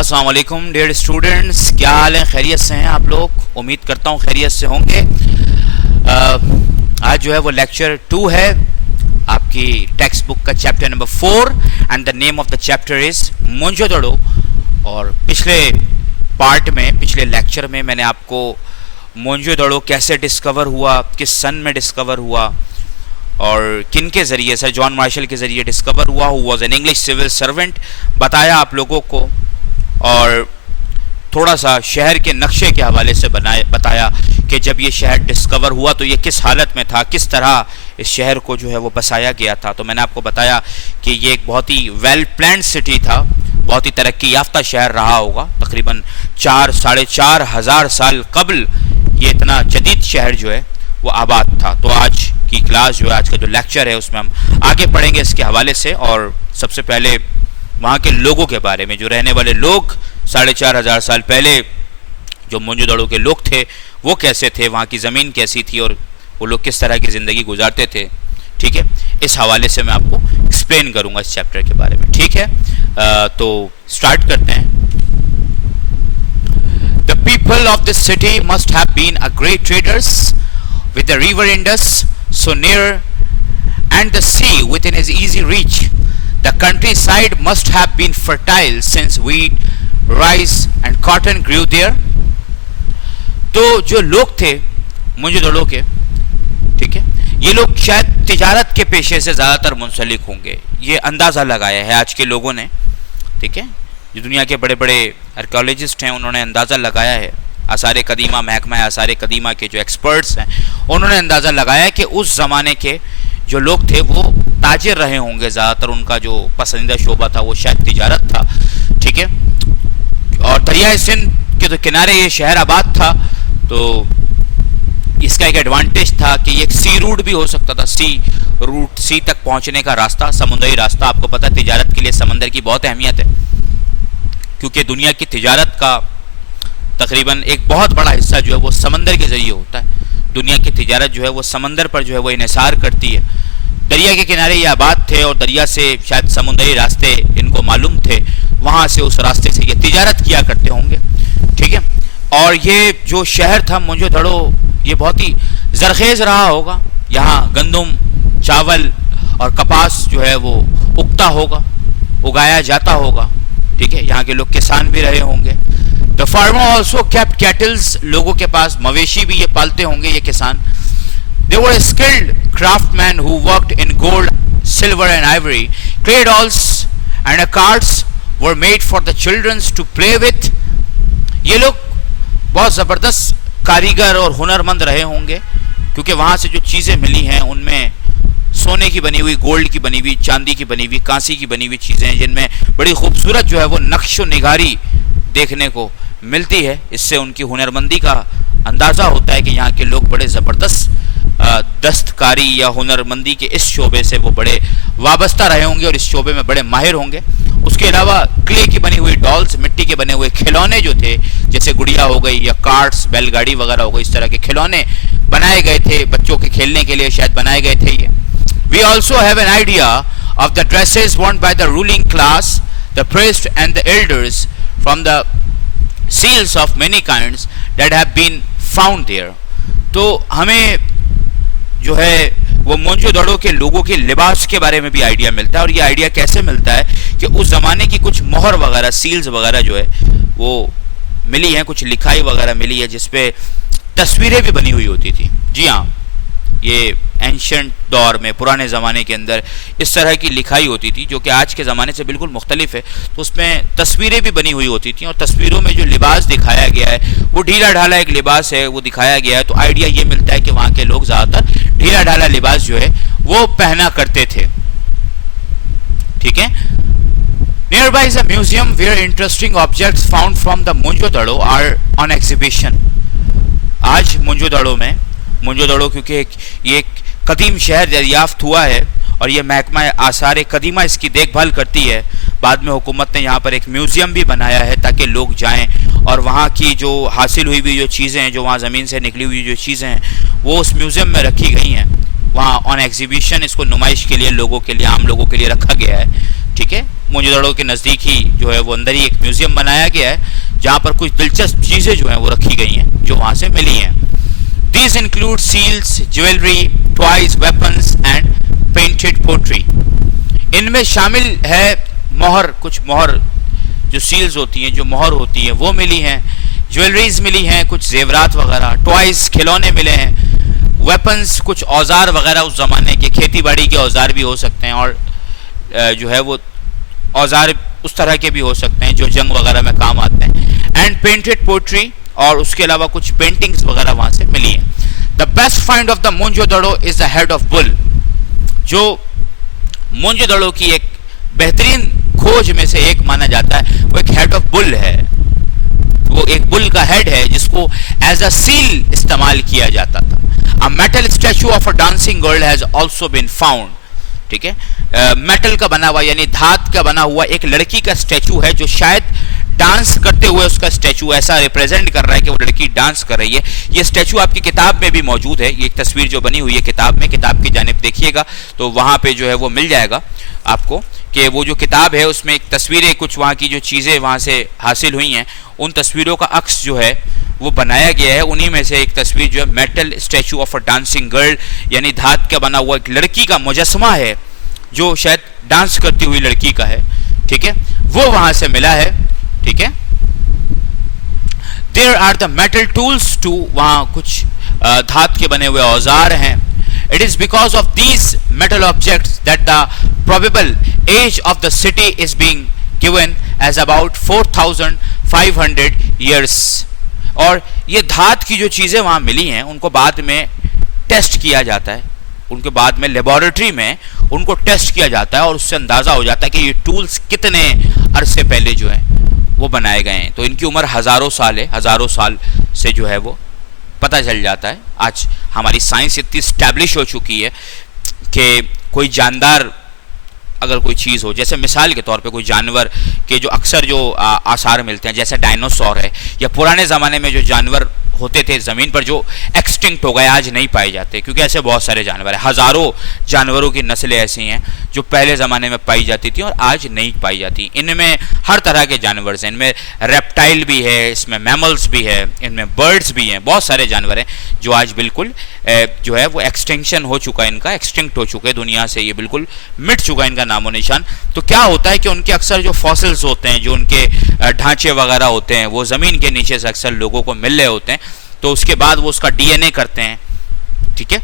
अस्सलाम वालेकुम dear students, क्या हाल है? खैरियत से हैं आप लोग? उम्मीद करता हूँ खैरियत से होंगे। आज जो है वो लेक्चर 2 है आपकी टेक्स्ट बुक का, chapter number 4 and the name of the chapter is Mohenjodaro. और पिछले पार्ट में, पिछले लेक्चर में मैंने आपको मोंजोदड़ो कैसे डिस्कवर हुआ, किस सन में डिस्कवर हुआ और किन के ज़रिए, सर जॉन मार्शल के ज़रिए डिस्कवर हुआ, who was an English civil servant, बताया आप लोगों को। और थोड़ा सा शहर के नक्शे के हवाले से बताया कि जब ये शहर डिस्कवर हुआ तो ये किस हालत में था, किस तरह इस शहर को जो है वो बसाया गया था। तो मैंने आपको बताया कि ये एक बहुत ही वेल प्लान्ड सिटी था, बहुत ही तरक्की याफ्ता शहर रहा होगा। तकरीबन 4-4.5 हज़ार साल कबल ये इतना जदीद शहर जो है वो आबाद था। तो आज की क्लास जो है, आज का जो लेक्चर है, उसमें हम आगे पढ़ेंगे इसके हवाले से। और सबसे पहले वहाँ के लोगों के बारे में, जो रहने वाले लोग 4.5 हज़ार साल पहले जो मोंजोदड़ो के लोग थे वो कैसे थे, वहाँ की ज़मीन कैसी थी और वो लोग किस तरह की ज़िंदगी गुजारते थे। ठीक है, इस हवाले से मैं आपको एक्सप्लेन करूँगा इस चैप्टर के बारे में। ठीक है, तो स्टार्ट करते हैं। The people of this city must have been a great traders with the river Indus so near and the sea within his easy reach. The countryside must have been fertile since wheat, rice and cotton grew there. तो जो लोग थे मोंजोदड़ो के, ठीक है, ये लोग शायद तिजारत के पेशे से ज़्यादातर मुंसलिक होंगे, ये अंदाज़ा लगाया है आज के लोगों ने। ठीक है, जो दुनिया के बड़े बड़े आर्कियोलॉजिस्ट हैं उन्होंने अंदाज़ा लगाया है, आसार कदीमा, महकमा आसार कदीमा के जो एक्सपर्ट्स हैं उन्होंने अंदाज़ा लगाया है कि उस ज़माने के जो लोग थे वो ताजिर रहे होंगे, ज़्यादातर उनका जो पसंदीदा शोबा था वो शायद तिजारत था। ठीक है, और दरियाए सिंध के तो किनारे ये शहर आबाद था, तो इसका एक एडवांटेज था कि ये एक सी रूट भी हो सकता था, सी रूट, सी तक पहुंचने का रास्ता, समुद्री रास्ता। आपको पता है तिजारत के लिए समंदर की बहुत अहमियत है, क्योंकि दुनिया की तिजारत का तकरीबन एक बहुत बड़ा हिस्सा जो है वो समंदर के ज़रिए होता है। दुनिया की तिजारत जो है वो समंदर पर जो है वो इन्हिसार करती है। दरिया के किनारे ये आबाद थे और दरिया से शायद समुद्री रास्ते इनको मालूम थे, वहाँ से उस रास्ते से ये तिजारत किया करते होंगे। ठीक है, और ये जो शहर था मोंजोदड़ो, ये बहुत ही ज़रखेज़ रहा होगा। यहाँ गंदम, चावल और कपास जो है वो उगता होगा, उगाया जाता होगा। ठीक है, यहाँ के लोग किसान भी रहे होंगे। The farmer also kept kettles, लोगों के पास मवेशी भी ये पालते होंगे ये किसान। They were skilled craftsman who worked in gold, silver and ivory, clay dolls and cards were made for the childrens to play with. ये लोग बहुत ज़बरदस्त कारीगर और हुनरमंद रहे होंगे, क्योंकि वहाँ से जो चीज़ें मिली हैं उनमें सोने की बनी हुई, गोल्ड की बनी हुई, चांदी की बनी हुई, कांसी की बनी हुई चीज़ें हैं, जिनमें बड़ी खूबसूरत जो है वो नक्श व निगारी देखने को मिलती है। इससे उनकी हुनरमंदी का अंदाज़ा होता है कि यहाँ के लोग बड़े ज़बरदस्त दस्तकारी या हुनरमंदी के इस शोबे से वो बड़े वाबस्ता रहे होंगे और इस शोबे में बड़े माहिर होंगे। उसके अलावा क्ले की बनी हुई डॉल्स, मिट्टी के बने हुए खिलौने जो थे, जैसे गुड़िया हो गई या कार्ट्स, बैलगाड़ी वगैरह हो गई, इस तरह के खिलौने बनाए गए थे, बच्चों के खेलने के लिए शायद बनाए गए थे ये। We also have an idea of the dresses worn by the ruling class, the priests and the elders from the seals of many kinds that have been found there. तो हमें जो है वो मोंजोदड़ो के लोगों के लिबास के बारे में भी आइडिया मिलता है। और ये आइडिया कैसे मिलता है कि उस ज़माने की कुछ मोहर वगैरह, सील्स वगैरह जो है वो मिली हैं, कुछ लिखाई वगैरह मिली है जिसपे तस्वीरें भी बनी हुई होती थी। जी हाँ, ये एंशंट दौर में, पुराने ज़माने के अंदर इस तरह की लिखाई होती थी जो कि आज के ज़माने से बिल्कुल मुख्तलिफ है। तो उसमें तस्वीरें भी बनी हुई होती थी और तस्वीरों में जो लिबास दिखाया गया है वो ढीला ढाला एक लिबास है, वो दिखाया गया है। तो आइडिया ये मिलता है कि वहाँ के लोग ज़्यादातर ढीला ढाला लिबास जो है वो पहना करते थे। ठीक है, near by is a museum where interesting objects found from the Mohenjodaro are on exhibition. आज मोंजोदड़ो क्योंकि ये एक कदीम शहर दरियाफ्त हुआ है और ये महकमा आसार कदीमा इसकी देखभाल करती है। बाद में हुकूमत ने यहाँ पर एक म्यूज़ियम भी बनाया है ताकि लोग जाएं और वहाँ की जो हासिल हुई हुई जो चीज़ें हैं, जो वहाँ ज़मीन से निकली हुई जो चीज़ें हैं, वो उस म्यूज़ियम में रखी गई हैं। वहाँ ऑन एग्जीबिशन इसको नुमाइश के लिए, लोगों के लिए, आम लोगों के लिए रखा गया है। ठीक है, मोहनजोदड़ो के नज़दीक ही जो है वो अंदर ही एक म्यूजियम बनाया गया है जहाँ पर कुछ दिलचस्प चीज़ें जो हैं वो रखी गई हैं जो वहाँ से मिली हैं। These include seals, jewelry, toys, weapons and painted pottery. इनमें शामिल है मोहर, कुछ मोहर जो सील्स होती हैं, जो मोहर होती है वो मिली हैं, ज्वेलरीज मिली हैं, कुछ जेवरात वगैरह, टॉयज खिलौने मिले हैं, वेपन्स कुछ औजार वगैरह उस ज़माने के खेती बाड़ी के औजार भी हो सकते हैं और जो है वो औजार उस तरह के भी हो सकते हैं जो जंग वगैरह में काम आते हैं। एंड पेंटेड पोट्री, और उसके अलावा कुछ पेंटिंग्स वगैरह वहाँ से मिली हैं। The best find of the Mohenjodaro is the head of bull. जो मोहनजोदड़ो की एक बेहतरीन खोज में से एक माना जाता है वो एक हेड ऑफ बुल है, वो एक बुल का हेड है जिसको एज अ सील इस्तेमाल किया जाता था। A metal statue of a dancing girl has also been found. ठीक है, मेटल का बना हुआ यानी धात का बना हुआ एक लड़की का स्टैचू है जो शायद डांस करते हुए उसका स्टैचू ऐसा रिप्रेजेंट कर रहा है कि वो लड़की डांस कर रही है। ये स्टैचू आपकी किताब में भी मौजूद है, ये एक तस्वीर जो बनी हुई है किताब में, किताब की जानिब देखिएगा तो वहाँ पे जो है वो मिल जाएगा आपको कि वो जो किताब है उसमें एक तस्वीरें, कुछ वहाँ की जो चीज़ें वहाँ से हासिल हुई हैं उन तस्वीरों का अक्स जो है वो बनाया गया है। उन्हीं में से एक तस्वीर जो है metal statue of a dancing girl यानी धात का बना हुआ एक लड़की का मुजस्समा है जो शायद डांस करती हुई लड़की का है। ठीक है, वो वहाँ से मिला है। ठीक है, there are the metal tools too, वहाँ कुछ धात के बने हुए औजार हैं। It is because of these metal objects that the probable age of the city is being given as about 4,500 years. और ये धात की जो चीज़ें वहाँ मिली हैं उनको बाद में टेस्ट किया जाता है, उनके बाद में लेबोरेटरी में उनको टेस्ट किया जाता है और उससे अंदाज़ा हो जाता है कि ये टूल्स कितने अरसे पहले जो है वो बनाए गए हैं। तो इनकी उम्र हज़ारों साल है, हज़ारों साल से जो है वो पता चल जाता है। आज हमारी साइंस इतनी स्टैब्लिश हो चुकी है कि कोई जानदार अगर कोई चीज़ हो, जैसे मिसाल के तौर पे कोई जानवर के जो अक्सर जो आसार मिलते हैं जैसे डायनासोर है या पुराने ज़माने में जो जानवर होते थे ज़मीन पर जो एक्सटिंक्ट हो गए, आज नहीं पाए जाते, क्योंकि ऐसे बहुत सारे जानवर हैं। हज़ारों जानवरों की नस्लें ऐसी हैं जो पहले ज़माने में पाई जाती थी और आज नहीं पाई जाती। इनमें हर तरह के जानवर हैं, इनमें रेप्टाइल भी है, इसमें मैमल्स भी है, इनमें बर्ड्स भी हैं, बहुत सारे जानवर हैं जो आज बिल्कुल जो है वो एक्सटिंक्शन हो चुका है, इनका एक्सटिंक्ट हो चुके हैं दुनिया से, ये बिल्कुल मिट चुका है इनका नामो निशान। तो क्या होता है कि उनके अक्सर जो फॉसिल्स होते हैं, जो उनके ढांचे वगैरह होते हैं, वो ज़मीन के नीचे से अक्सर लोगों को मिल रहे होते हैं, तो उसके बाद वो उसका डीएनए करते हैं। ठीक है,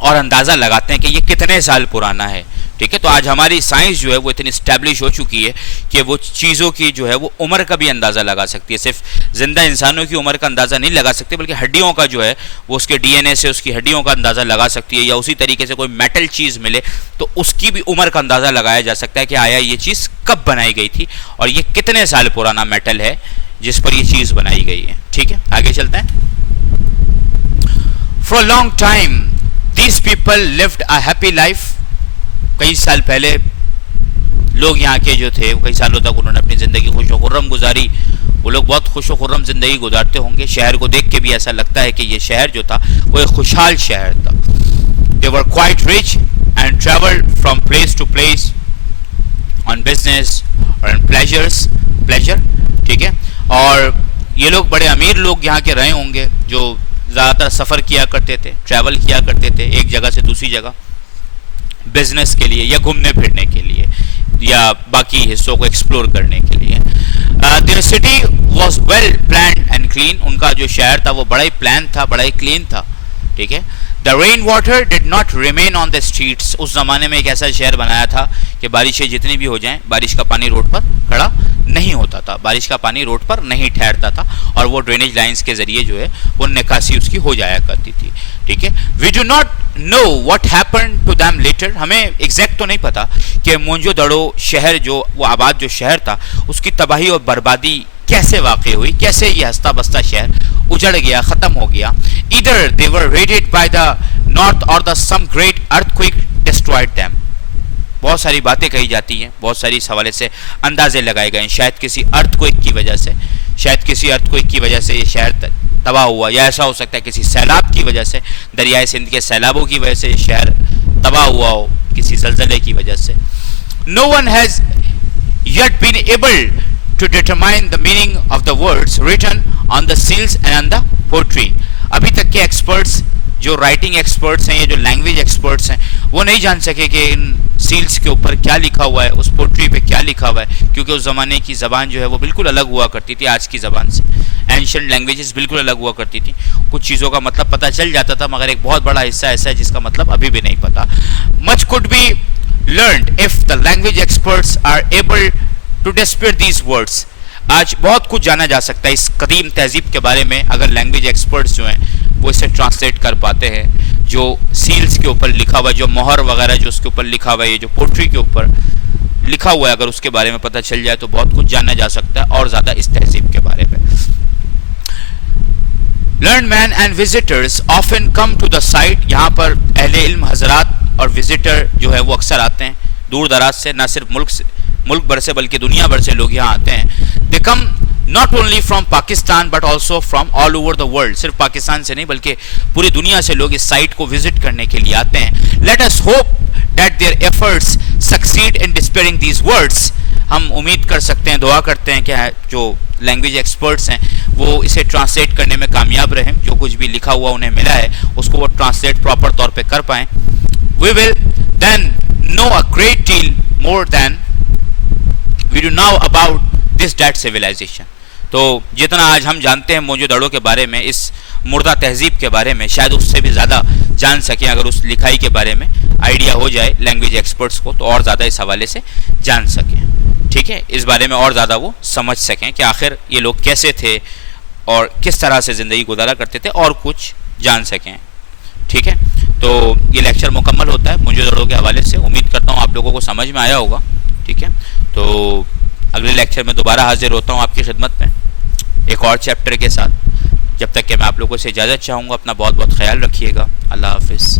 और अंदाज़ा लगाते हैं कि ये कितने साल पुराना है। ठीक है, तो आज हमारी साइंस जो है वो इतनी स्टैब्लिश हो चुकी है कि वो चीज़ों की जो है वो उम्र का भी अंदाज़ा लगा सकती है। सिर्फ जिंदा इंसानों की उम्र का अंदाज़ा नहीं लगा सकती, बल्कि हड्डियों का जो है वो उसके डीएनए से उसकी हड्डियों का अंदाज़ा लगा सकती है, या उसी तरीके से कोई मेटल चीज़ मिले तो उसकी भी उम्र का अंदाज़ा लगाया जा सकता है कि आया ये चीज़ कब बनाई गई थी और ये कितने साल पुराना मेटल है जिस पर ये चीज़ बनाई गई है। ठीक है, आगे चलते हैं। For long time these people lived a happy life. कई साल पहले लोग यहाँ के जो थे कई सालों तक उन्होंने अपनी ज़िंदगी खुशो खुर्रम गुजारी। वो लोग बहुत खुशो खुर्रम ज़िंदगी गुजारते होंगे। शहर को देख के भी ऐसा लगता है कि ये शहर जो था वो एक खुशहाल शहर था। They were quite rich and travelled from place to place on business और ऑन प्लेजर। ठीक है, और ये लोग बड़े अमीर लोग यहाँ के रहे होंगे जो ज़्यादातर सफ़र किया करते थे, ट्रैवल किया करते थे एक जगह से दूसरी जगह बिजनेस के लिए या घूमने फिरने के लिए या बाकी हिस्सों को एक्सप्लोर करने के लिए। There city was well planned and clean. उनका जो शहर था वो बड़ा ही प्लान था, बड़ा ही क्लीन था। ठीक है, the rain water did not remain on the streets. उस ज़माने में एक ऐसा शहर बनाया था कि बारिशें जितनी भी हो जाएं, बारिश का पानी रोड पर खड़ा नहीं होता था, बारिश का पानी रोड पर नहीं ठहरता था और वो ड्रेनेज लाइंस के ज़रिए जो है वो निकासी उसकी हो जाया करती थी। ठीक है, we do not know what happened to them later. हमें एग्जैक्ट तो नहीं पता कि मोहनजोदड़ो शहर जो वो आबाद जो शहर था उसकी तबाही और बर्बादी कैसे वाक़ई हुई, कैसे ये हस्ता बस्ता शहर उजड़ गया, ख़त्म हो गया। इधर they were raided by the north और the some great earthquake destroyed them. बहुत सारी बातें कही जाती हैं, बहुत सारी इस हवाले से अंदाजे लगाए गए हैं। शायद किसी अर्थक्वेक की वजह से, शायद किसी अर्थक्वेक की वजह से ये शहर तबाह हुआ, या ऐसा हो सकता है किसी सैलाब की वजह से, दरियाए सिंध के सैलाबों की वजह से शहर तबाह हुआ हो, किसी ज़लज़ले की वजह से। no one has yet been able to determine the meaning of the words written on the seals and on the poetry. अभी तक के एक्सपर्ट्स, जो राइटिंग एक्सपर्ट्स हैं या जो लैंग्वेज एक्सपर्ट्स हैं, वो नहीं जान सके कि इन सील्स के ऊपर क्या लिखा हुआ है, उस पोट्री पे क्या लिखा हुआ है, क्योंकि उस ज़माने की ज़बान जो है वो बिल्कुल अलग हुआ करती थी आज की ज़बान से. एंशिएंट लैंग्वेजेस बिल्कुल अलग हुआ करती थी. कुछ चीज़ों का मतलब पता चल जाता था, मगर एक बहुत बड़ा हिस्सा ऐसा है जिसका मतलब अभी भी नहीं पता. Much could be learned if the language experts are able to dispute these words. आज बहुत कुछ जाना जा सकता है इस कदीम तहजीब के बारे में अगर लैंग्वेज एक्सपर्ट्स जो हैं वो इसे ट्रांसलेट कर पाते हैं. जो सील्स के ऊपर लिखा हुआ है, जो मोहर वगैरह जो उसके ऊपर लिखा हुआ है, ये जो पोट्री के ऊपर लिखा हुआ है, अगर उसके बारे में पता चल जाए तो बहुत कुछ जाना जा सकता है और ज़्यादा इस तहजीब के बारे में. Learned men and visitors often come to the site. यहाँ पर अहले इल्म हजरात और विजिटर जो है वो अक्सर आते हैं दूर दराज से, ना सिर्फ मुल्क भर से बल्कि दुनिया भर से लोग यहाँ आते हैं. They come not only from Pakistan but also from all over the world. सिर्फ पाकिस्तान से नहीं बल्कि पूरी दुनिया से लोग इस साइट को विजिट करने के लिए आते हैं. Let us hope that their efforts succeed in dispelling these words. हम उम्मीद कर सकते हैं, दुआ करते हैं कि जो लैंग्वेज एक्सपर्ट्स हैं वो इसे ट्रांसलेट करने में कामयाब रहें. जो कुछ भी लिखा हुआ उन्हें मिला है उसको वो ट्रांसलेट प्रॉपर तौर पे कर पाएँ. We will then know a great deal more than we do now about this dead civilization. तो जितना आज हम जानते हैं मोजूदड़ों के बारे में, इस मुर्दा तहजीब के बारे में, शायद उससे भी ज़्यादा जान सकें अगर उस लिखाई के बारे में आइडिया हो जाए लैंग्वेज एक्सपर्ट्स को, तो और ज़्यादा इस हवाले से जान सकें. ठीक है, इस बारे में और ज़्यादा वो समझ सकें कि आखिर ये लोग कैसे थे और किस तरह से ज़िंदगी गुजारा करते थे और कुछ जान सकें. ठीक है, तो ये लेक्चर मुकम्मल होता है मोजूदड़ों के हवाले से. उम्मीद करता हूँ आप लोगों को समझ में आया होगा. ठीक है, तो अगले लेक्चर में दोबारा हाजिर होता हूँ आपकी खिदमत में एक और चैप्टर के साथ. जब तक कि मैं आप लोगों से इजाज़त चाहूँगा. अपना बहुत बहुत ख्याल रखिएगा. अल्लाह हाफिज़.